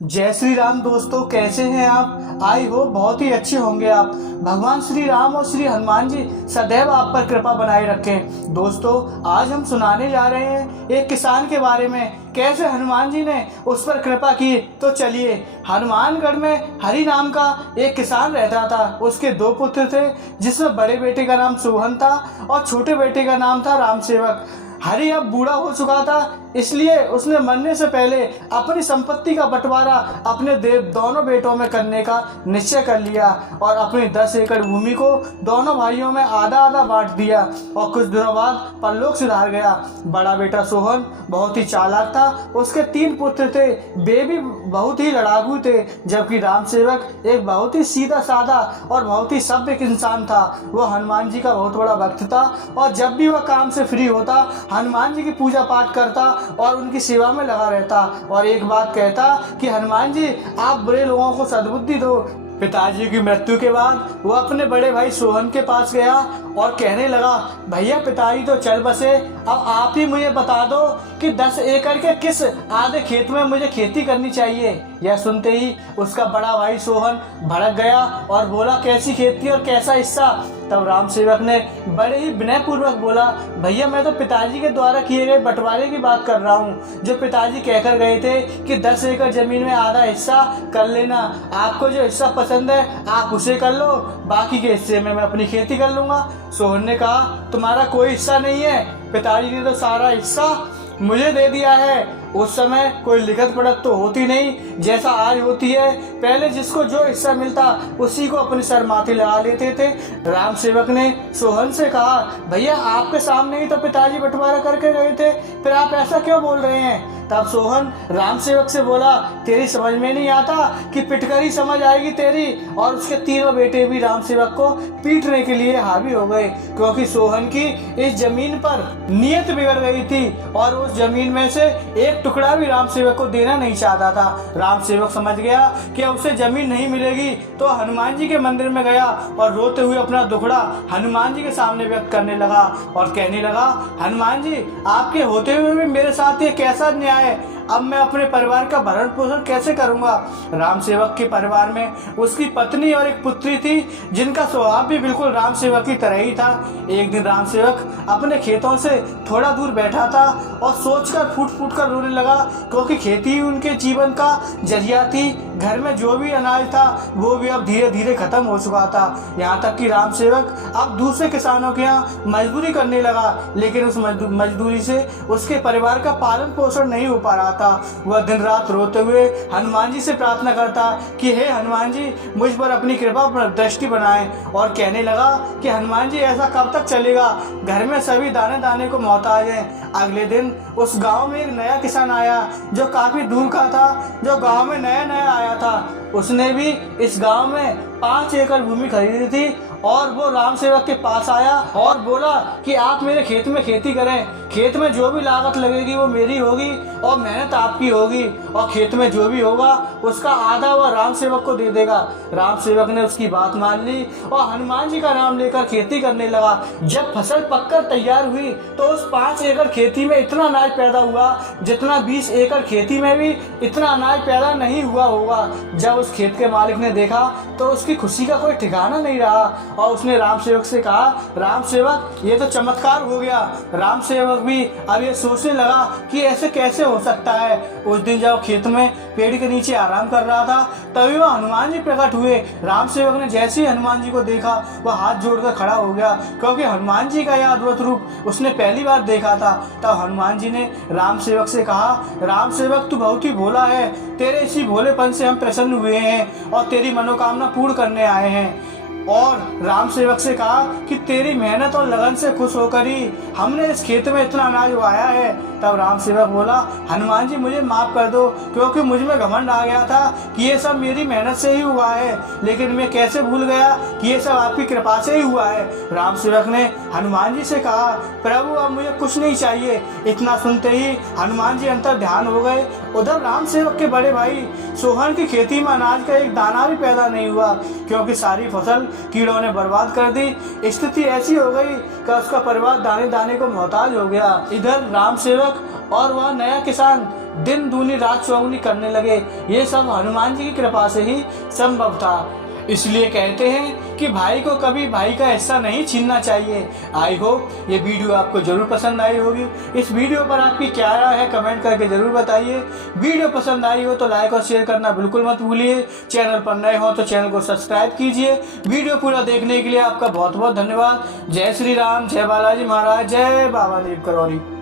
जय श्री राम दोस्तों, कैसे हैं आप। आई हो बहुत ही अच्छे होंगे आप। भगवान श्री राम और श्री हनुमान जी सदैव आप पर कृपा बनाए रखें। दोस्तों, आज हम सुनाने जा रहे हैं एक किसान के बारे में, कैसे हनुमान जी ने उस पर कृपा की। तो चलिए, हनुमानगढ़ में हरि नाम का एक किसान रहता था। उसके दो पुत्र थे, जिसमें बड़े बेटे का नाम सोहन था और छोटे बेटे का नाम था राम सेवक। हरि अब बूढ़ा हो चुका था, इसलिए उसने मरने से पहले अपनी संपत्ति का बंटवारा अपने दोनों बेटों में करने का निश्चय कर लिया और अपनी 10 एकड़ भूमि को दोनों भाइयों में आधा आधा बांट दिया। और कुछ दिनों बाद परलोक सिधार गया। बड़ा बेटा सोहन बहुत ही चालाक था। उसके 3 पुत्र थे, वे भी बहुत ही लड़ाकू थे, जबकि राम सेवक एक बहुत ही सीधा साधा और बहुत ही सभ्य इंसान था। वह हनुमान जी का बहुत बड़ा भक्त था और जब भी वह काम से फ्री होता, हनुमान जी की पूजा पाठ करता और उनकी सेवा में लगा रहता और एक बात कहता कि हनुमान जी, आप बुरे लोगों को सद्बुद्धि दो। पिताजी की मृत्यु के बाद वो अपने बड़े भाई सोहन के पास गया और कहने लगा, भैया पिताजी तो चल बसे, अब आप ही मुझे बता दो कि 10 एकड़ के किस आधे खेत में मुझे खेती करनी चाहिए। यह सुनते ही उसका बड़ा भाई सोहन भड़क गया और बोला, कैसी खेती और कैसा हिस्सा। तब राम सेवक ने बड़े ही विनय पूर्वक बोला, भैया मैं तो पिताजी के द्वारा किए गए बंटवारे की बात कर रहा हूँ, जो पिताजी कहकर गए थे कि 10 एकड़ जमीन में आधा हिस्सा कर लेना। आपको जो हिस्सा पसंद है आप उसे कर लो, बाकी के हिस्से में मैं अपनी खेती कर लूंगा। सोहन ने कहा, तुम्हारा कोई हिस्सा नहीं है, पिताजी ने तो सारा हिस्सा मुझे दे दिया है। उस समय कोई लिखत पढ़त तो होती नहीं जैसा आज होती है। पहले जिसको जो हिस्सा मिलता उसी को अपने सर माथे लगा लेते थे। राम सेवक ने सोहन से कहा, भैया आपके सामने ही तो पिताजी बंटवारा करके गए थे, फिर आप ऐसा क्यों बोल रहे हैं। तब सोहन राम सेवक से बोला, तेरी समझ में नहीं आता कि पिटकर ही समझ आएगी तेरी। और उसके 3 बेटे भी राम सेवक को पीटने के लिए हावी हो गए, क्योंकि सोहन की इस जमीन पर नीयत बिगड़ गई थी और उस जमीन में से एक टुकड़ा भी राम सेवक को देना नहीं चाहता था। राम सेवक समझ गया कि अब उसे जमीन नहीं मिलेगी, तो हनुमान जी के मंदिर में गया और रोते हुए अपना दुखड़ा हनुमान जी के सामने व्यक्त करने लगा और कहने लगा, हनुमान जी, आपके होते हुए भी मेरे साथ ये कैसा न्याय है। अब मैं अपने परिवार का भरण पोषण कैसे करूंगा। राम सेवक के परिवार में उसकी पत्नी और एक पुत्री थी, जिनका स्वभाव भी बिल्कुल राम सेवक की तरह ही था। एक दिन राम सेवक अपने खेतों से थोड़ा दूर बैठा था और सोचकर फूट फूट कर रोने लगा, क्योंकि खेती ही उनके जीवन का जरिया थी। घर में जो भी अनाज था वो भी अब धीरे धीरे खत्म हो चुका था। यहाँ तक कि राम सेवक अब दूसरे किसानों के यहाँ मजदूरी करने लगा, लेकिन उस मजदूरी से उसके परिवार का पालन पोषण नहीं हो पा रहा था। वह दिन रात रोते हुए हनुमान जी से प्रार्थना करता कि हे हनुमान जी, मुझ पर अपनी कृपा दृष्टि बनाएं। और कहने लगा कि हनुमान जी, ऐसा कब तक चलेगा, घर में सभी दाने दाने को मोहताज हैं। अगले दिन उस गांव में एक नया किसान आया, जो काफी दूर का था, जो गांव में नया नया आया था। उसने भी इस गांव में 5 एकड़ भूमि खरीदी थी और वो राम सेवक के पास आया और बोला कि आप मेरे खेत में खेती करें, खेत में जो भी लागत लगेगी वो मेरी होगी और मेहनत आपकी होगी, और खेत में जो भी होगा उसका आधा वह राम सेवक को दे देगा। राम सेवक ने उसकी बात मान ली और हनुमान जी का नाम लेकर खेती करने लगा। जब फसल पककर तैयार हुई तो उस 5 एकड़ खेती में इतना अनाज पैदा हुआ जितना 20 एकड़ खेती में भी इतना अनाज पैदा नहीं हुआ होगा। जब उस खेत के मालिक ने देखा तो उसकी खुशी का कोई ठिकाना नहीं रहा और उसने राम सेवक से कहा, राम सेवक, ये तो चमत्कार हो गया। राम सेवक भी अब ये सोचने लगा कि ऐसे कैसे हो सकता है। उस दिन जब खेत में पेड़ के नीचे आराम कर रहा था, तभी वह हनुमान जी प्रकट हुए। राम सेवक ने जैसे ही हनुमान जी को देखा, वह हाथ जोड़कर खड़ा हो गया, क्योंकि हनुमान जी का यह अद्भुत रूप उसने पहली बार देखा था। तब हनुमान जी ने राम सेवक से कहा, राम सेवक, तू बहुत ही भोला है, तेरे इसी भोलेपन से हम प्रसन्न हुए हैं और तेरी मनोकामना पूर्ण करने आए हैं। और राम सेवक से कहा कि तेरी मेहनत और लगन से खुश होकर ही हमने इस खेत में इतना अनाज उगाया है। तब राम सेवक बोला, हनुमान जी, मुझे माफ कर दो, क्योंकि मुझ में घमंड आ गया था कि ये सब मेरी मेहनत से ही हुआ है, लेकिन मैं कैसे भूल गया कि ये सब आपकी कृपा से ही हुआ है। राम सेवक ने हनुमान जी से कहा, प्रभु, अब मुझे कुछ नहीं चाहिए। इतना सुनते ही हनुमान जी अंतर ध्यान हो गए। उधर राम सेवक के बड़े भाई सोहन की खेती में अनाज का एक दाना भी पैदा नहीं हुआ, क्योंकि सारी फसल कीड़ों ने बर्बाद कर दी। स्थिति ऐसी हो गई कि उसका परिवार दाने दाने को मोहताज हो गया। इधर राम सेवक और वह नया किसान दिन दूनी रात चौगुनी करने लगे। ये सब हनुमान जी की कृपा से ही संभव था। इसलिए कहते हैं कि भाई को कभी भाई का हिस्सा नहीं छीनना चाहिए। आई होप ये वीडियो आपको जरूर पसंद आई होगी। इस वीडियो पर आपकी क्या राय है कमेंट करके जरूर बताइए। वीडियो पसंद आई हो तो लाइक और शेयर करना बिल्कुल मत भूलिए। चैनल पर नए हो तो चैनल को सब्सक्राइब कीजिए। वीडियो पूरा देखने के लिए आपका बहुत बहुत धन्यवाद। जय श्री राम, जय बालाजी महाराज, जय बाबा नीम करौली।